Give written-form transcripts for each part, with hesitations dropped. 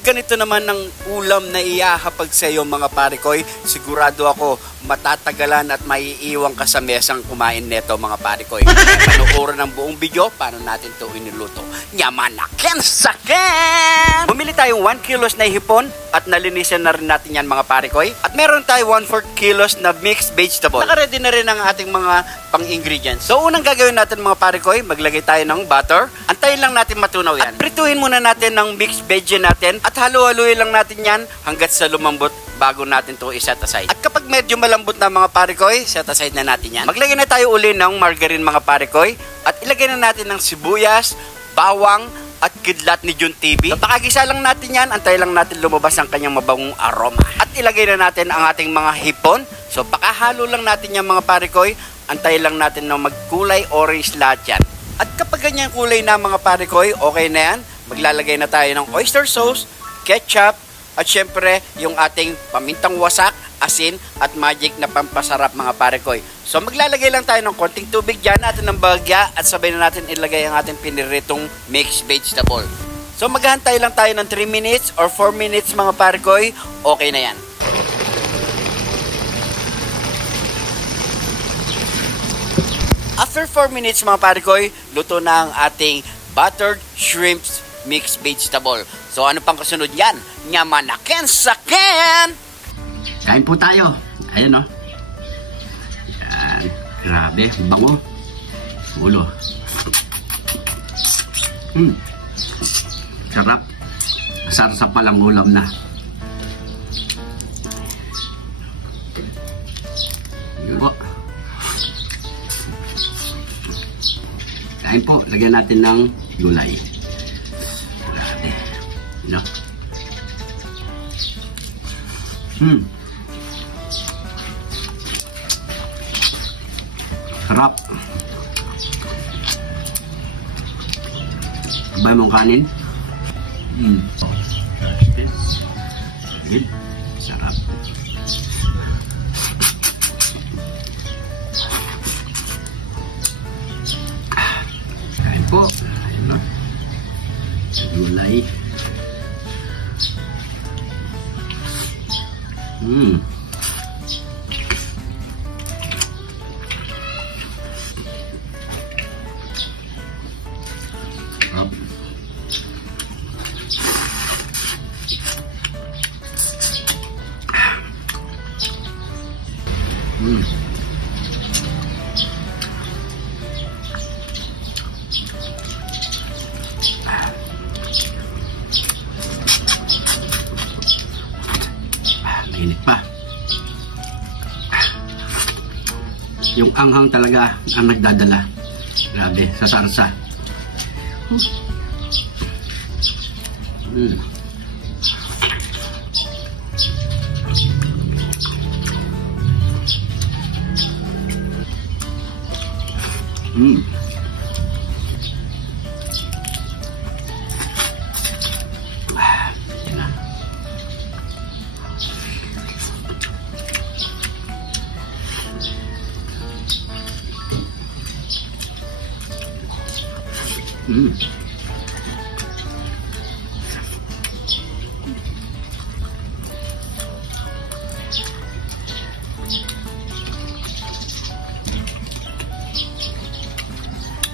Kapag ganito naman ng ulam na iahapag sa iyo mga pare koy, sigurado ako matatagalan at maiiwan ka sa mesang kumain neto mga pare koy. Panoorin ng buong video paano natin ito iniluto. Nyamanaken saken! Bumili tayong 1 kilos na hipon at nalinisan na rin natin yan mga pare koy. At meron tayo 1/4 kilos na mixed vegetable. Naka-ready na rin ang ating mga pang-ingredients. So unang gagawin natin mga pare koy, maglagay tayo ng butter. Antayin lang natin matunaw yan. At prituhin muna natin ng mixed veggie natin at halo-haluin lang natin yan hanggat sa lumambot bago natin ito i-set aside. At kapag medyo malambot na mga pare koy, set aside na natin yan. Maglagay na tayo uli ng margarine mga pare koy at ilagay na natin ng sibuyas, bawang at kidlat ni Jun TV. So, pakagisa lang natin yan, antay lang natin lumabas ang kanyang mabangong aroma. At ilagay na natin ang ating mga hipon. So pakahalo lang natin yan mga pare koy, antay lang natin na magkulay orange lahat yan. At kapag ganyan kulay na mga pare koy, okay na yan. Maglalagay na tayo ng oyster sauce, ketchup, at syempre yung ating pamintang wasak, asin, at magic na pampasarap mga pare koy. So maglalagay lang tayo ng konting tubig dyan natin ng bagya at sabay na natin ilagay ang ating piniritong mixed vegetable. So maghahantay lang tayo ng 3 minutes or 4 minutes mga pare koy, okay na yan. After 4 minutes mga pare koy, luto na ang ating buttered shrimps mixed vegetable. So ano pang kasunod yan? Nyamanaken saken! Kain po tayo. Ayan o. Yan. Grabe. Bango. Ulo. Sarap. Sarap palang ulam na. Yun po. Kain po. Lagyan natin ng gulay. No. Sarap. Sabay mong kanin. Sarap. Kain po. Gulay. Mainit pa. Yung anghang talaga ang nagdadala. Grabe, sa sarsa.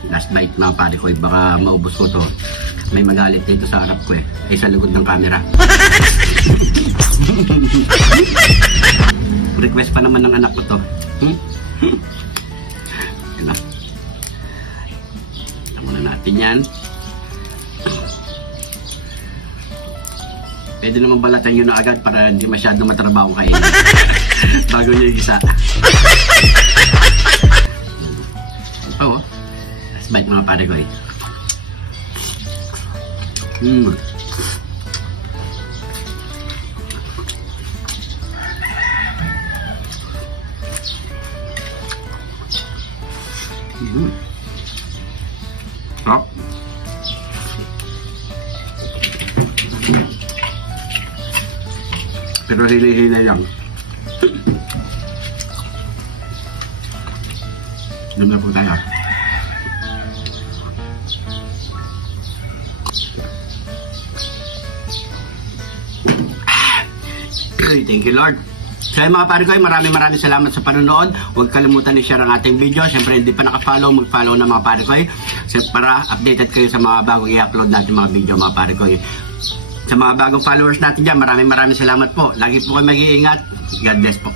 Last bite mga pare ko, baka maubos ko to. May magalit dito sa harap ko eh sa likod ng camera. Request pa naman ng anak ko to. Yan na. Muna natin yan. Pwede naman balatan nyo na agad para hindi masyadong matrabaho kayo bago nyo igisa. Oo. Last bite mga pare ko eh. Pero hilay-hilay lang. Dami na po tayo. Thank you, Lord. So mga pare ko, maraming salamat sa panonood. Huwag kalimutan i-share ang ating video. Siyempre, hindi pa naka-follow, mag-follow na mga pare ko. Para updated kayo sa mga bagong i-upload natin mga video mga pare ko. Sa mga bagong followers natin dyan, maraming salamat po. Lagi po kayo mag-iingat. God bless po.